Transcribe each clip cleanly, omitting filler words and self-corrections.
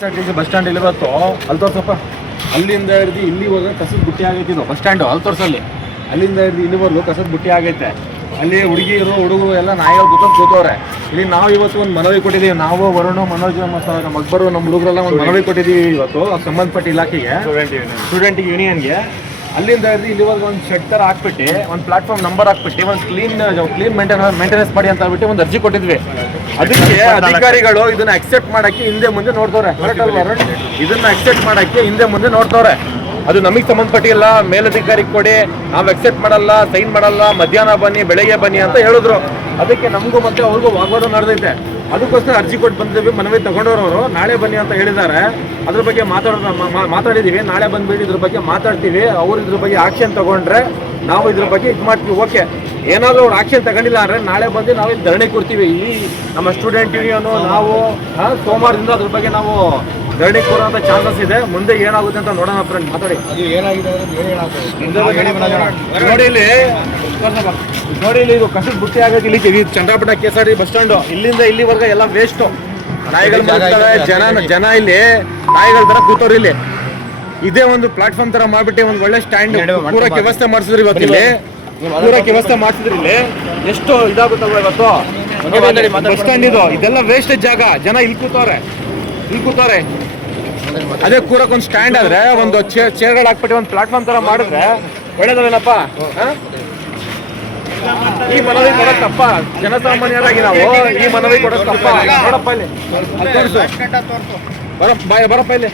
Bus stand ಇಲ್ಲಿ ಇವತ್ತು ಅಲ್ಲಿ ತೋರ್ಸಪ್ಪ. ಅಲ್ಲಿಂದ ಹಿಡಿದು ಇಲ್ಲಿವರೆಗೂ ಕಸದ ಬುಟ್ಟಿ ಆಗೈತಿ. ಇದು ಬಸ್ ಸ್ಟ್ಯಾಂಡು ಅಲ್ಲಿ ತೋರ್ಸಲ್ಲಿ. ಅಲ್ಲಿಂದ ಹಿಡಿದು ಇಲ್ಲಿವರೆಗೂ ಕಸದ ಬುಟ್ಟಿ ಆಗೈತೆ. ಅಲ್ಲಿ ಹುಡುಗಿರು ಹುಡುಗರು ಎಲ್ಲ ನಾಯಿಗಳು ಕೂತವ್ರೆ. ಇಲ್ಲಿ ನಾವು ಇವತ್ತು ಒಂದು ಮನವಿ ಕೊಟ್ಟಿದ್ದೀವಿ. ನಾವು ವರುಣ್ ಮನೋಜ್ ನಮ್ಮ ಅಕ್ಬರು ನಮ್ಮ ಹುಡುಗರೆಲ್ಲ ಒಂದು ಮನವಿ ಕೊಟ್ಟಿದ್ದೀವಿ ಇವತ್ತು ಸಂಬಂಧಪಟ್ಟ ಇಲಾಖೆಗೆ, ಸ್ಟೂಡೆಂಟ್ ಯೂನಿಯನ್ಗೆ. ಅಲ್ಲಿಂದ ಹಿಡಿದು ಇಲ್ಲಿವರೆಗೂ ಒಂದು ಶೆಡ್ ಥರ ಹಾಕ್ಬಿಟ್ಟು ಒಂದು ಪ್ಲಾಟ್ಫಾರ್ಮ್ ನಂಬರ್ ಹಾಕ್ಬಿಟ್ಟು ಒಂದು ಕ್ಲೀನ್ ಮೇಂಟೆನೆನ್ಸ್ ಮಾಡಿ ಅಂತ ಹೇಳ್ಬಿಟ್ಟು ಒಂದು ಅರ್ಜಿ ಕೊಟ್ಟಿದ್ವಿ. ಅದಕ್ಕೆ ಅಧಿಕಾರಿಗಳು ಇದನ್ನ ಅಕ್ಸೆಪ್ಟ್ ಮಾಡಕ್ಕೆ ಹಿಂದೆ ಮುಂದೆ ನೋಡ್ತವ್ರೆ. ಇದನ್ನ ಅಕ್ಸೆಪ್ಟ್ ಮಾಡಕ್ಕೆ ಹಿಂದೆ ಮುಂದೆ ನೋಡ್ತವ್ರೆ. ಅದು ನಮಗೆ ಸಂಬಂಧಪಟ್ಟಿಲ್ಲ, ಮೇಲಧಿಕಾರಿಗೆ ಕೊಡಿ, ನಾವು ಅಕ್ಸೆಪ್ಟ್ ಮಾಡಲ್ಲ, ಸೈನ್ ಮಾಡಲ್ಲ, ಮಧ್ಯಾಹ್ನ ಬನ್ನಿ ಬೆಳಗ್ಗೆ ಬನ್ನಿ ಅಂತ ಹೇಳಿದ್ರು. ಅದಕ್ಕೆ ನಮಗೂ ಮತ್ತೆ ಅವ್ರಿಗೂ ವಾಗ್ವಾದ ನಡೆದೈತೆ. ಅದಕ್ಕೋಸ್ಕರ ಅರ್ಜಿ ಕೊಟ್ಟು ಬಂದಿದ್ದೀವಿ. ಮನವಿ ತಗೊಂಡವರು ನಾಳೆ ಬನ್ನಿ ಅಂತ ಹೇಳಿದ್ದಾರೆ. ಅದ್ರ ಬಗ್ಗೆ ಮಾತಾಡಿದ್ದೀವಿ. ನಾಳೆ ಬಂದ್ಬಿಟ್ಟು ಇದ್ರ ಬಗ್ಗೆ ಮಾತಾಡ್ತೀವಿ. ಅವ್ರು ಇದ್ರ ಬಗ್ಗೆ ಆಕ್ಷನ್ ತಗೊಂಡ್ರೆ ನಾವು ಇದ್ರ ಬಗ್ಗೆ ಇದು ಮಾಡ್ತೀವಿ. ಓಕೆ, ಏನಾದರೂ ಅವ್ರು ಆಕ್ಷನ್ ತಗೊಂಡಿಲ್ಲ ಅಂದರೆ ನಾಳೆ ಬಂದು ನಾವು ಇಲ್ಲಿ ಧರಣಿ ಕೊಡ್ತೀವಿ. ಈ ನಮ್ಮ ಸ್ಟೂಡೆಂಟ್ ಯೂನಿಯನು ನಾವು ಸೋಮವಾರದಿಂದ ಅದ್ರ ಬಗ್ಗೆ ನಾವು ಧರಣಿ ಕೊಡುವಂಥ ಚಾನ್ಸಸ್ ಇದೆ. ಮುಂದೆ ಏನಾಗುತ್ತೆ ಅಂತ ನೋಡೋಣ. ಫ್ರೆಂಡ್ ಮಾತಾಡಿ. ಅದು ಏನಾಗಿದೆ ನೋಡಿ ಇಲ್ಲಿ ನೋಡಿ. ಇಲ್ಲಿ ಇದು ಕಸದ ಬುಟ್ಟಿ ಆಗೈತಿ. ಇಲ್ಲಿ ಚಂದ್ರಪಟ್ಟಣ KSRTC ಬಸ್ ಸ್ಟ್ಯಾಂಡು ಇಲ್ಲಿಂದ ಇಲ್ಲಿವರೆಗೆ ಎಲ್ಲ ವೇಸ್ಟು. ನಾಯಿಗಳು ಜನ ಇಲ್ಲಿ ನಾಯಿಗಳ ತರ ಕೂತವ್ರು. ಇಲ್ಲಿ ಇದೇ ಒಂದು ಪ್ಲಾಟ್ಫಾರ್ಮ್ ತರ ಮಾಡ್ಬಿಟ್ಟು ಒಂದು ಒಳ್ಳೆ ಸ್ಟ್ಯಾಂಡ್ ಪೂರಕ್ಕೆ ವ್ಯವಸ್ಥೆ ಮಾಡಿಸಿದ್ರು. ಇವತ್ತು ಇಲ್ಲಿ ಪೂರಕ್ಕೆ ವ್ಯವಸ್ಥೆ ಮಾಡಿಸಿದ್ರು. ಇಲ್ಲಿ ಎಷ್ಟು ಇದಾಗುತ್ತಲ್ವ ಇವತ್ತು ಬಸ್ ಸ್ಟ್ಯಾಂಡ್ ಇದು. ಇದೆಲ್ಲ ವೇಸ್ಟೇಜ್ ಜಾಗ. ಜನ ಇಲ್ಲಿ ಕೂತವ್ರೆ. ಅದೇ ಕೂರಕ್ಕೆ ಒಂದು ಸ್ಟ್ಯಾಂಡ್ ಆದ್ರೆ ಒಂದು ಚೇರ್ಗಳು ಹಾಕ್ಬಿಟ್ಟು ಒಂದು ಪ್ಲಾಟ್ಫಾರ್ಮ್ ತರ ಮಾಡಿದ್ರೆ ಒಳ್ಳೇದಲ್ಲೇನಪ್ಪ. ಈ ಮನವಿ ಕೊಡೋದು ತಪ್ಪ. ಜನಸಾಮಾನ್ಯರಾಗಿ ನಾವು ಈ ಮನವಿ ಕೊಡೋದು ತಪ್ಪ. ನೋಡಪ್ಪ ಇಲ್ಲಿ ಬರಪ್ಪ ಇಲ್ಲಿ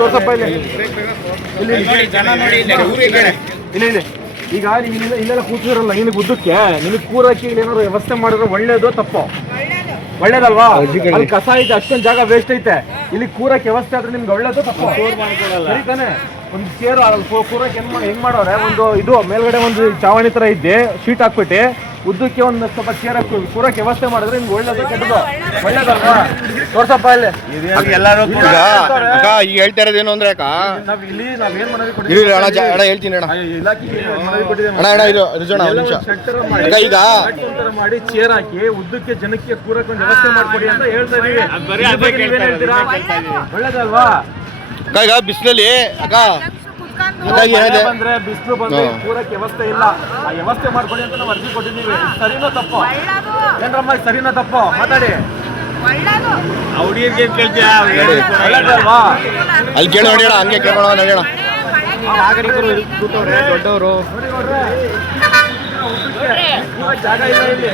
ತೋರ್ಸಪ್ಪ ಇಲ್ಲಿ. ಈಗ ನೀವು ಇಲ್ಲೆಲ್ಲ ಕೂತಿರಲ್ಲ, ನಿನಗೆ ಉದ್ದಕ್ಕೆ ನಿನಗೆ ಕೂರಕ್ಕೆ ಇಲ್ಲಿ ಏನಾದ್ರು ವ್ಯವಸ್ಥೆ ಮಾಡಿದ್ರೆ ಒಳ್ಳೇದು ತಪ್ಪು? ಒಳ್ಳೇದಲ್ವಾ? ಅಲ್ಲಿ ಕಸ ಐತೆ, ಅಷ್ಟೊಂದು ಜಾಗ ವೇಸ್ಟ್ ಐತೆ. ಇಲ್ಲಿ ಕೂರಕ್ಕೆ ವ್ಯವಸ್ಥೆ ಆದ್ರೆ ನಿಮ್ಗೆ ಒಳ್ಳೇದು ತಪ್ಪು? ಸರಿ ತಾನೆ. ಒಂದು ಚೇರು ಕೂರಕ್ಕೆ ಹೆಂಗ್ ಮಾಡೋರೆ, ಒಂದು ಇದು ಮೇಲ್ಗಡೆ ಒಂದು ಚಾವಣಿ ತರ ಇದ್ದೆ ಶೀಟ್ ಹಾಕ್ಬಿಟ್ಟು ಉದ್ದಕ್ಕೆ ಒಂದು ಸ್ವಲ್ಪ ಚೇರ್ ಕೂರಕ್ಕೆ ವ್ಯವಸ್ಥೆ ಮಾಡಿದ್ರೆ ನಿಮ್ಗೆ ಒಳ್ಳೇದು ಕೆಟ್ಟದು? ಒಳ್ಳೇದಲ್ವಾ? ತೋರ್ಸಪ್ಪ ಇಲ್ಲಿ. ಎಲ್ಲರೂ ಈಗ ಹೇಳ್ತಾ ಇರೋದೇನು ಅಂದ್ರೆ ನಾವೇನ್ ಮನವಿ ಹೇಳ್ತೀನಿ ಈಗ ಮಾಡಿ ಚೇರ್ ಹಾಕಿ ಉದ್ದಕ್ಕೆ ಜನಕ್ಕೆ ಕೂರಕ್ಕೆ ಒಂದು ವ್ಯವಸ್ಥೆ ಮಾಡ್ಕೊಡಿ ಅಂತ ಹೇಳ್ತಾ ಇದೀವಿ. ಒಳ್ಳೇದಲ್ವಾ? ಈಗ ಬಿಸಿಲಲ್ಲಿ ಬಂದ್ರೆ ಬಿಸಿಲು ಬಂದ್ರೆ ಕೂರಕ್ಕೆ ವ್ಯವಸ್ಥೆ ಇಲ್ಲ. ಆ ವ್ಯವಸ್ಥೆ ಮಾಡ್ಕೊಡಿ ಅಂತ ನಾವು ಅರ್ಜಿ ಕೊಟ್ಟಿದ್ದೀವಿ. ಸರಿನೋ ತಪ್ಪೋ ಏನ್ರಮ್ಮ? ಸರಿನೋ ತಪ್ಪೋ ಮಾತಾಡಿ. ಹುಡುಗಿರ್ಗೆ ಕೇಳ್ತೀಯ? ಒಳ್ಳೇದಲ್ವಾ? ಅಲ್ಲಿ ಕೇಳೋ ನೋಡೋಣ, ಹಂಗೆ ಕೇಳೋಣ ನೋಡೋಣ. ನಾಗರಿಕರು ಕೂತವ್ರೆ, ದೊಡ್ಡವರು. ಜಾಗ ಇಲ್ಲ ಇಲ್ಲಿ.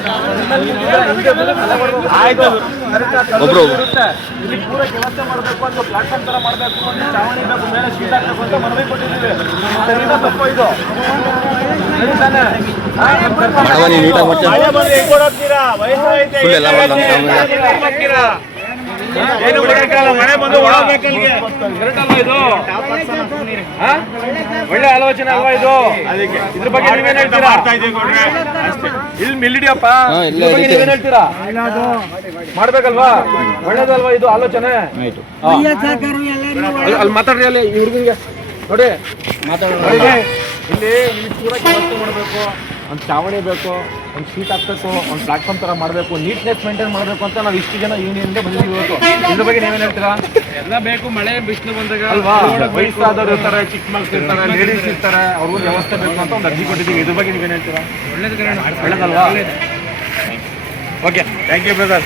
ಒಬ್ರು ಇಲ್ಲಿ ಪೂರ ಕೆಲಸ ಮಾಡಬೇಕು ಅಂತ ಪ್ಲಾಟ್ಫಾರ್ಮ್ ತರ ಮಾಡಬೇಕು, ಚಾವಣಿ ಬೇಕು, ಮೇಲೆ ಶೀಟ್ ಹಾಕಬೇಕು ಅಂತ ಮನವಿ ಕೊಟ್ಟಿದ್ದೀವಿ. ಸರಿನಾ ತಪ್ಪು ಇದು? ಸರಿತಾನೆ? ಮಳೆ ಬಂದು ಒಳ್ಳೆ ಆಲೋಚನೆ ಅಲ್ವಾ ಇದು? ಇದ್ರ ಬಗ್ಗೆ ನೀವೇನ್ ಹೇಳ್ತೀರಾ? ಇಲ್ಲಿ ಮಿಲ್ಲಿಡಿಯಪ್ಪ, ನೀವೇನ್ ಹೇಳ್ತೀರಾ? ಮಾಡ್ಬೇಕಲ್ವಾ? ಒಳ್ಳೇದಲ್ವಾ ಇದು ಆಲೋಚನೆ? ಅಲ್ಲಿ ಮಾತಾಡ್ರಿ. ಅಲ್ಲಿ ಈ ಹುಡುಗನಿಗೆ ನೋಡಿ ಮಾತಾಡಿ. ಇಲ್ಲಿ ಪೂರ ಕೆಲಸ ಮಾಡಬೇಕು, ಒಂದು ಚಾವಣಿ ಬೇಕು, ಒಂದು ಶೀಟ್ ಹಾಕ್ಬೇಕು, ಒಂದು ಪ್ಲಾಟ್ಫಾರ್ಮ್ ತರ ಮಾಡಬೇಕು, ನೀಟ್ನೆಸ್ ಮೇಂಟೈನ್ ಮಾಡಬೇಕು ಅಂತ ನಾವು ಇಷ್ಟು ಜನ ಯೂನಿಯನ್ಗೆ ಬಂದಿದ್ದೀವಿ ಇವತ್ತು. ಇದ್ರ ಬಗ್ಗೆ ನೀವೇನ್ ಹೇಳ್ತೀರಾ? ಎಲ್ಲ ಬೇಕು. ಮಳೆ ಬಿಸಿಲು ಬಂದಾಗ ಅಲ್ವಾ? ವಯಸ್ಸಾದವ್ರು ಇರ್ತಾರೆ, ಚಿಕ್ಕ ಮಕ್ಳು ಇರ್ತಾರೆ, ಲೇಡೀಸ್ ಇರ್ತಾರೆ, ಅವ್ರಿಗೂ ವ್ಯವಸ್ಥೆ ಬೇಕು ಅಂತ ಒಂದು ಅರ್ಜಿ ಕೊಟ್ಟಿದ್ದೀವಿ. ಇದ್ರ ಬಗ್ಗೆ ನೀವೇನ್ ಹೇಳ್ತೀರಾ? ಒಳ್ಳೇದಲ್ವಾ? Okay, thank you brother.